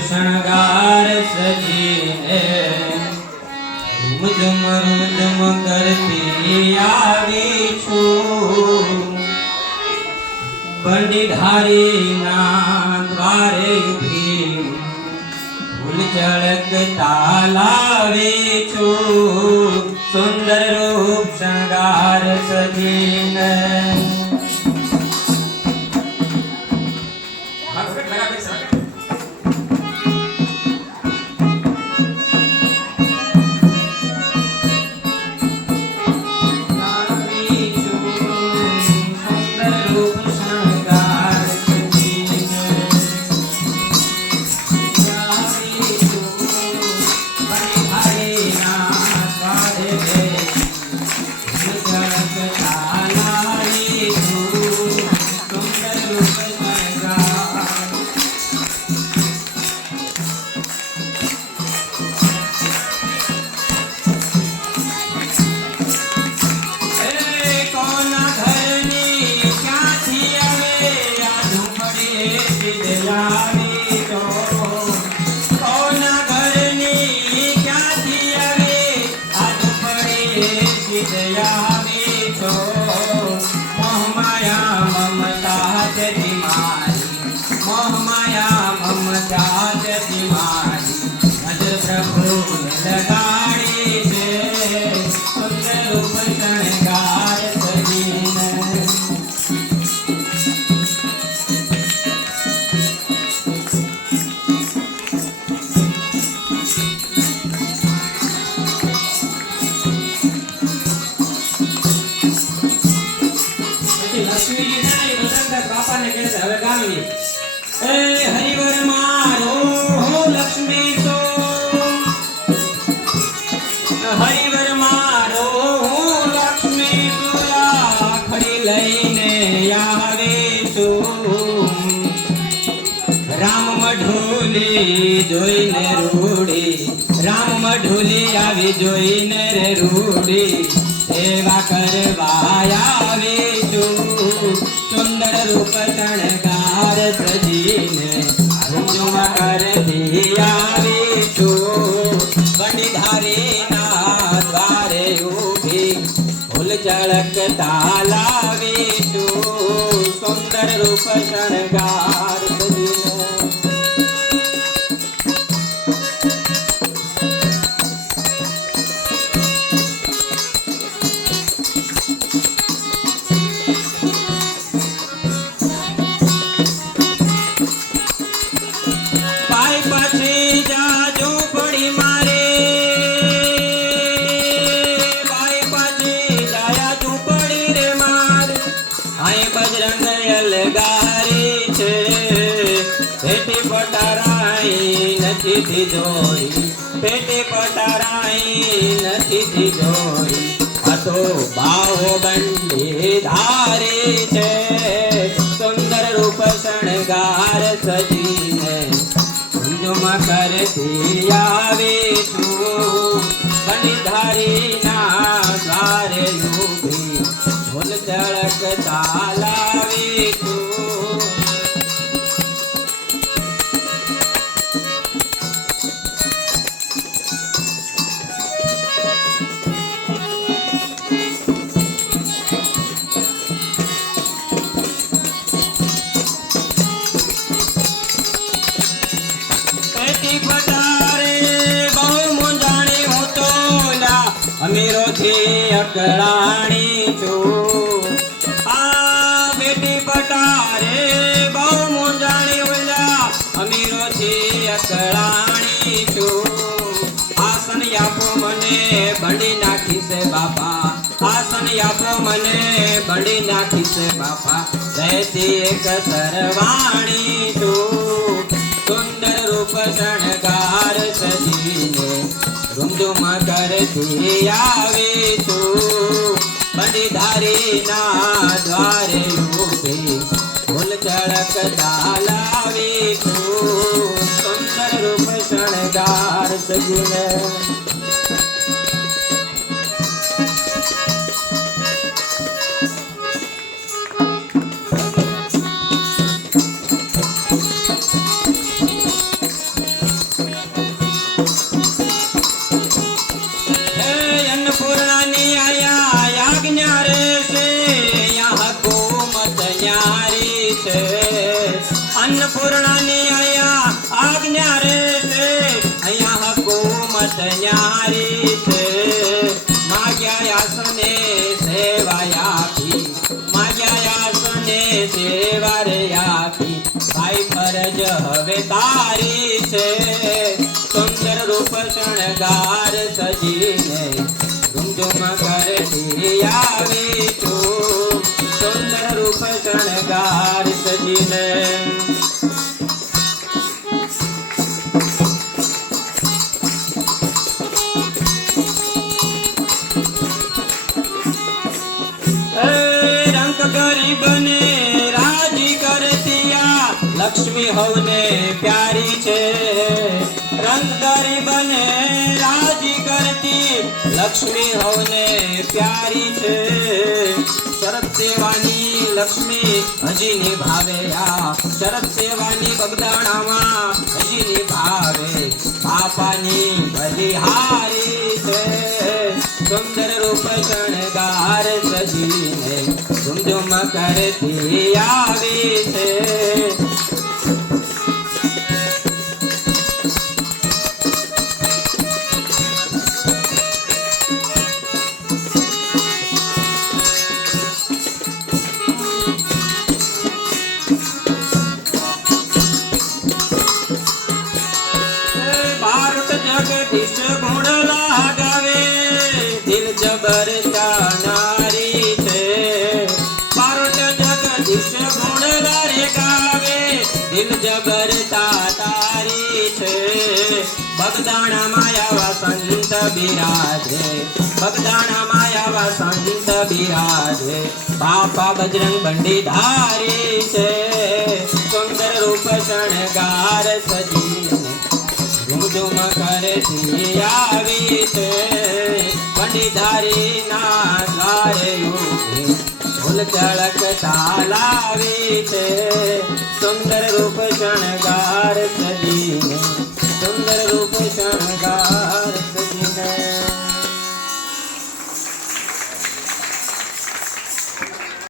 શણગાર સજીને રૂમ ઝુમ રૂમ કરતી આવી છું. બંડીધારીના દ્વારે ઊભી ફૂલ ઝળકતા લાવી છું. સુંદર રૂપ શણગાર સજીને લાવી સુંદર રૂપ લક્ષ્મીજી છે ને એ વસંતદાસ બાપાને કહે છે, હવે ગામની. એ હરિવર મારો, હો લક્ષ્મી તો. હરિવર મારો, હો લક્ષ્મી તુરા ખડી લઈને આવે તો રામ મઢોલી જોઈને રૂડી, રામ મઢોલી આવી જોઈને રે રૂડી સેવા કરવા આવે છું. સુંદર રૂપ શણગાર સજીને અંજુમા કરતી આવી છું. બંડીધારીના દ્વારે ઊભી ફૂલ ઝળકતા લાવી છું સુંદર રૂપ શણગાર સજીને પેટી પટારાઈ નથી દીધોઈ પેટી પટારાઈ નથી જોઈ આ તો બાહો બંડી ધારી છે, સુંદર રૂપ શણગાર સજીને કુંજમાં કરતી બની છું. બલિધારીના દ્વારે ઊભી ઢોલ ઝળકતા લાવી અમીરોથી છું. મને, બંડી નાખી છે બાપા. આસન આપો મને ભણી નાખી બાપા. રહેતી એક સરવાણી છું. સુંદર રૂપ શણગાર સજીને રૂમધૂમ કરતી આવી છું ના દ્વારે ઉભે. ફૂલ ચળકતા લાવી તો સુંદર રૂપ શણગાર સજીને પૂર્ણની અહીંયા આજ્ઞા રહેશે અહીંયા હકુમત ન્યારી છે. માગ્યા આસને સેવાય આપી. માગ્યા આસને સેવા રે આપી. ભાઈ ફરજ હવે તારી છે. સુંદર રૂપ શણગાર સજીને ધૂમધૂમ કરતી આવી છું. સુંદર રૂપ શણગાર સજીને હવને પ્યારી છે. રંગદારી બને, રાજી કરતી લક્ષ્મી હવને પ્યારી છે. શરદ સેવાની લક્ષ્મી હજી નિભાવે આ. શરદ સેવાની બગદાણામાં હજી નિભાવે બાપાની બલિહારી છે. સુંદર રૂપ શણગાર સજીને ધૂમધૂમ કરતી આવી છે. દિલ જબર નારી છે. ભારત જગદીશ ગુણ લારે ગાવે દિલ જબર તારી છે. બગદાણા માયા સંત બિરાજે બગદાણા માયા સંત બિરાજે. બાપા બજરંગ બંડી ધારી છે. સુંદર રૂપ શણગાર સજીને ધૂમધૂમ કરતી આવી તે પંડિધારી ના દ્વારે ફૂલ ચળકતા લાવી તે સુંદર રૂપ શણગાર